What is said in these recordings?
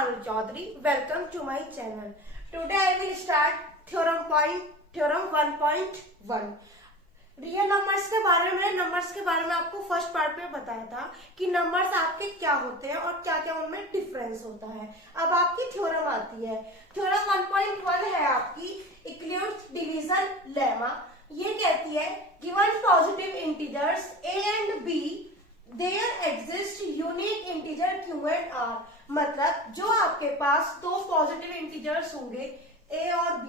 Parul Chaudhary. Welcome to my channel. Today I will start theorem 1.1. Real numbers के बारे में आपको first part में बताया था कि नंबर्स आपके क्या होते हैं और क्या क्या उनमें डिफरेंस होता है। अब आपकी थ्योरम आती है। थ्योरम 1.1 है आपकी इक्लुड्स डिवीजन लेमा। ये कहती है given positive integers a and b there exist unique integer q and r। मतलब जो आपके पास दो पॉजिटिव इंटीजर्स होंगे a और b,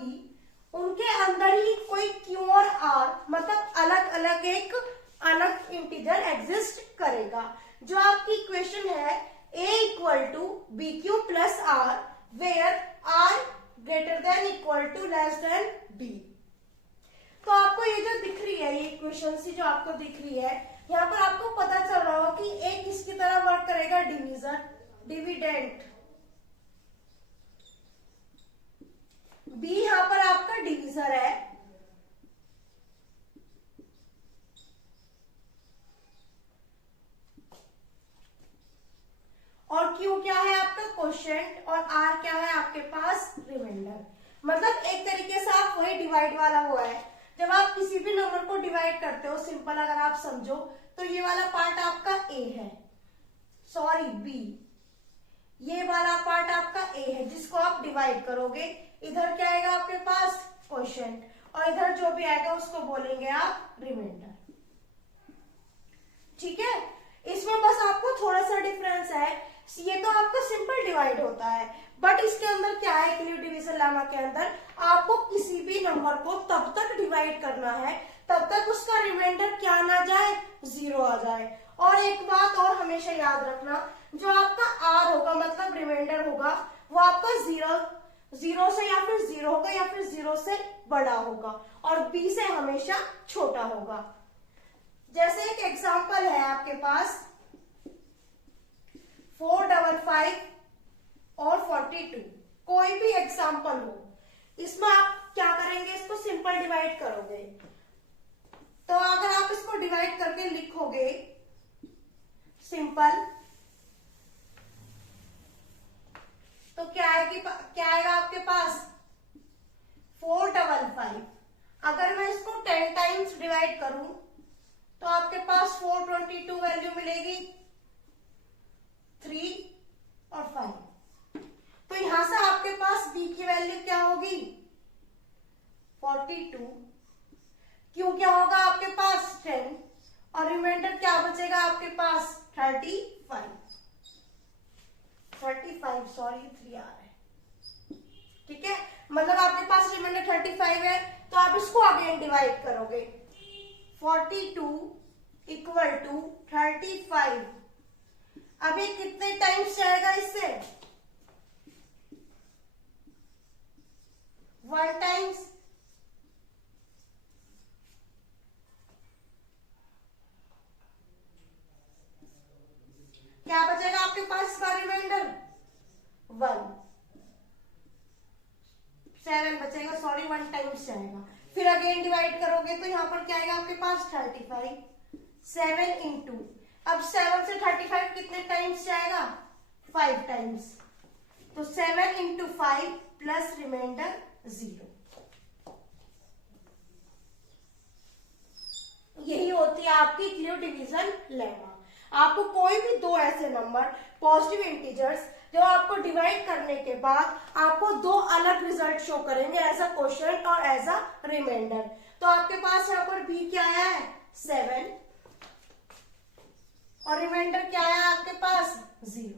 उनके अंदर ही कोई q और r मतलब अलग अलग एक अलग इंटीजर एग्जिस्ट करेगा। जो आपकी इक्वेशन है a equal to B Q plus R where r greater than equal to less than b। तो आपको ये जो दिख रही है, ये इक्वेशन सी जो आपको दिख रही है, यहाँ पर आपको पता चल रहा होगा कि a किसकी तरह वर्क करेगा, डिविडेंट, b यहाँ पर आपका डिवीजर है, और q क्या है आपका क्वोशिएंट, और r क्या है आपके पास रिमाइंडर। मतलब एक तरीके से आप वही डिवाइड वाला वो है, जब आप किसी भी नंबर को डिवाइड करते हो, सिंपल अगर आप समझो तो ये वाला पार्ट आपका a है, सॉरी b, ये वाला पार्ट आपका a है जिसको आप डिवाइड करोगे। इधर क्या आएगा आपके पास क्वोशिएंट, और इधर जो भी आएगा उसको बोलेंगे आप रिमाइंडर। ठीक है, इसमें बस आपको थोड़ा सा डिफरेंस है। ये तो आपका सिंपल डिवाइड होता है, बट इसके अंदर क्या है, इक्वलिब्रियम डिवीजन लेमा के अंदर आपको किसी भी नंबर को तब तक डिवाइड करना है तब तक उसका रिमाइंडर क्या ना जाए, जीरो आ जाए। और एक बात और हमेशा याद रखना, जो आपका r होगा मतलब रिमाइंडर होगा, वो आपका जीरो से या फिर जीरो होगा या फिर जीरो से बड़ा होगा, और b से हमेशा छोटा होगा। जैसे एक एग्जांपल है आपके पास 455 और 42, कोई भी एग्जांपल हो, इसमें आप क्या करेंगे, इसको सिंपल डिवाइड करोगे। तो अगर आप इसको डिवाइड करके लिखोगे सिंपल, तो क्या आएगा आपके पास 455। अगर मैं इसको 10 टाइम्स डिवाइड करूं तो आपके पास 422 वैल्यू मिलेगी, 3 और 5। तो यहां से आपके पास b की वैल्यू क्या होगी 42, q क्या होगा आपके पास 10, और रिमाइंडर क्या बचेगा आपके पास 35, सॉरी 3 आ रहा है। ठीक है, मतलब आपके पास रिमाइंडर 35 है, तो आप इसको अगेन डिवाइड करोगे 42 इक्वल टू 35। अभी कितने टाइम्स जाएगा इससे, 1 टाइम्स। क्या बचेगा आपके पास इसका रिमाइंडर 1, 7 बचेगा, सॉरी 1 टाइम्स जाएगा। फिर अगेन डिवाइड करोगे तो यहाँ पर क्या आएगा आपके पास 35, 7 इंटू, अब 7 से 35 कितने टाइम्स जाएगा 5 टाइम्स, तो 7 इंटू 5 प्लस रिमाइंडर 0। यही होती है आपकी इक्वलिब्रियम डिवीजन लेमा। आपको कोई भी दो ऐसे नंबर पॉजिटिव इंटीजर्स जो आपको डिवाइड करने के बाद आपको दो अलग रिजल्ट शो करेंगे, एज अ क्वोशिएंट और एज अ रिमाइंडर। तो आपके पास यहाँ पर b क्या आया है 7, और रिमाइंडर क्या आया आपके पास 0।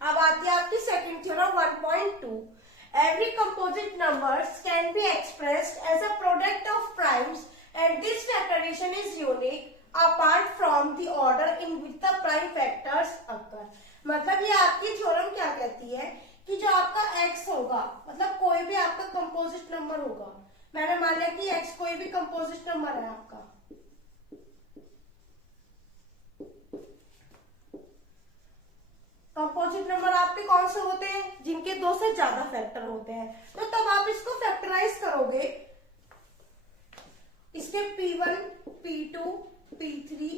अब आती है आपकी second theorem 1.2। Every composite numbers can be expressed as a product of primes, and this factorization is unique apart from the order in which the prime factors occur। मतलब ये आपकी थ्योरम क्या कहती है कि जो आपका x होगा, मतलब कोई भी आपका कंपोजिट नंबर होगा, मैंने मान लिया कि x कोई भी कंपोजिट नंबर है आपका, कंपोजिट नंबर आपके कौन से होते हैं, जिनके 2 से ज्यादा फैक्टर होते हैं। तो तब आप इसको फैक्टराइज करोगे, इसके P1, P2, P3,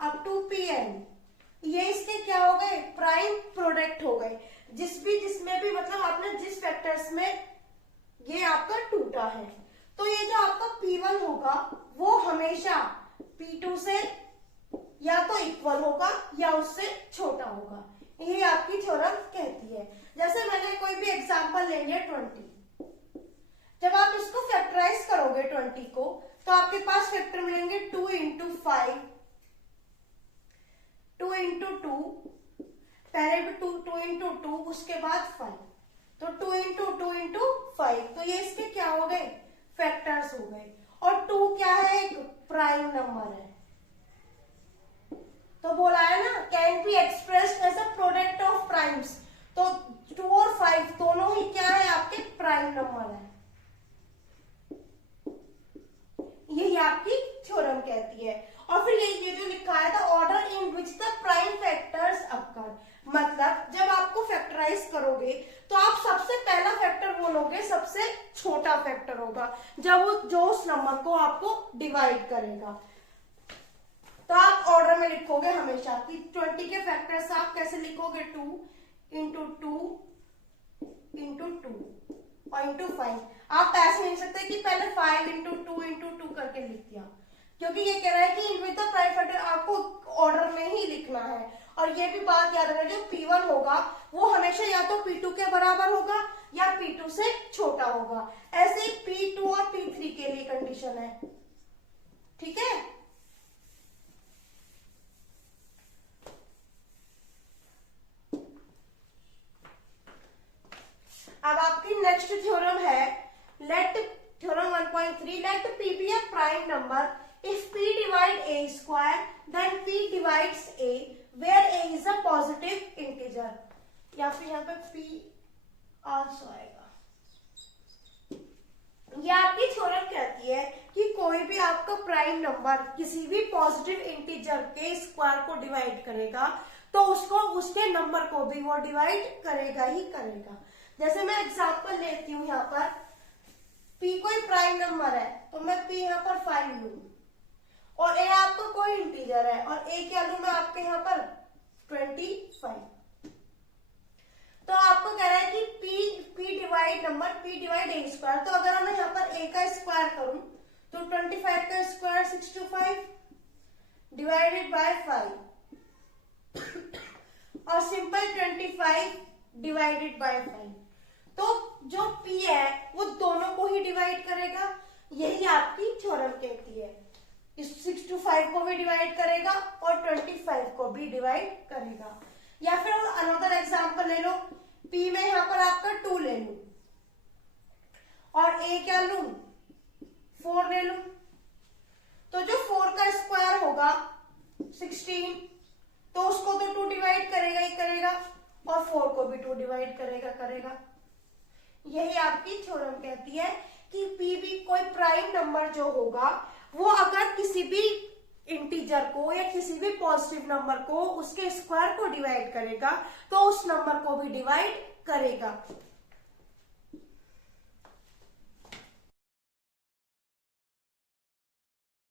up to Pn, ये इसके क्या हो गए, प्राइम प्रोडक्ट हो गए। जिसमें भी मतलब आपने जिस फैक्टर्स में ये आपका टूटा है, तो ये जो आपका P1 होगा वो हमेशा P2 से या तो इक्वल होगा या उससे छोटा होगा। यही आपकी थ्योरम कहती है। जैसे मैंने कोई भी एग्जांपल ले लिया 20, जब आप इसको फैक्टराइज करोगे 20 को, तो आपके पास फैक्टर मिलेंगे 2 इंटू 5, 2 इंटू 2, पहले भी 2 इंटू 2, उसके बाद 5, तो 2 इंटू 2 इंटू 5, तो ये इसके क्या हो गए, फैक्टर्स हो गए। और 2 क्या है, एक प्राइम नंबर है, तो बोला है ना can be expressed as a product of primes, तो 2 और 5 दोनों ही क्या है, आपके प्राइम नंबर है। यही आपकी थ्योरम कहती है। और फिर ये जो लिखा है the order in which the prime factors occur, मतलब जब आपको फैक्टराइज करोगे तो आप सबसे पहला फैक्टर बोलोगे, सबसे छोटा फैक्टर होगा जब वो जो उस नंबर को आपको डिवाइड करेगा। तो आप ऑर्डर में लिखोगे हमेशा कि 20 के फैक्टर्स आप कैसे लिखोगे, 2 इंटू 2 इंटू 2 और इंटू 5। आप ऐसे नहीं सकते कि पहले 5 इंटू 2 इंटू 2 करके लिख दिया, क्योंकि ये कह रहा है कि विद द प्राइम फैक्टर आपको ऑर्डर में ही लिखना है। और ये भी बात याद रखना, जो P1 होगा वो हमेशा या तो P2 के बराबर होगा या P2 से छोटा होगा। ऐसे ही P2 और P3 के लिए कंडीशन है, ठीक है। अब आपकी नेक्स्ट थ्योरम है let theorem 1.3, let P be a prime number if P divide A square then P divides A where A is a positive integer, या फिर यहाँ पे P also आएगा। ये आपकी थ्योरम कहती है कि कोई भी आपका प्राइम नंबर किसी भी पॉजिटिव इंटीजर के स्क्वायर को डिवाइड करेगा तो उसको उसके नंबर को भी वो डिवाइड करेगा ही करेगा। जैसे मैं एग्जांपल लेती हूँ, यहाँ पर P कोई प्राइम नंबर है तो मैं P यहाँ पर 5 लूं और A आपका कोई इंटीजर है और A क्या लूं मैं आपके यहाँ पर 25। तो आपको कह रहा है कि P divide number P divide A square, तो अगर मैं यहाँ पर A का स्क्वायर करूं तो 25 का स्क्वायर 65 डिवाइडेड बाय 5 और सिंपल 25 डिवाइडेड बाय 5, तो जो P है वो दोनों को ही डिवाइड करेगा। यही आपकी थ्योरम कहती है, इस 65 को भी डिवाइड करेगा और 25 को भी डिवाइड करेगा। या फिर अनदर एग्जांपल ले लो, P में यहाँ पर आपका 2 ले लूं और A क्या लूं 4 ले लूं, तो जो 4 का स्क्वायर होगा 16, तो उसको तो 2 डिवाइड करेगा ही करेगा और 4 को भी 2 डिवाइड करेगा। यही आपकी थ्योरम कहती है कि P भी कोई प्राइम नंबर जो होगा वो अगर किसी भी इंटीजर को या किसी भी पॉजिटिव नंबर को उसके स्क्वायर को डिवाइड करेगा तो उस नंबर को भी डिवाइड करेगा।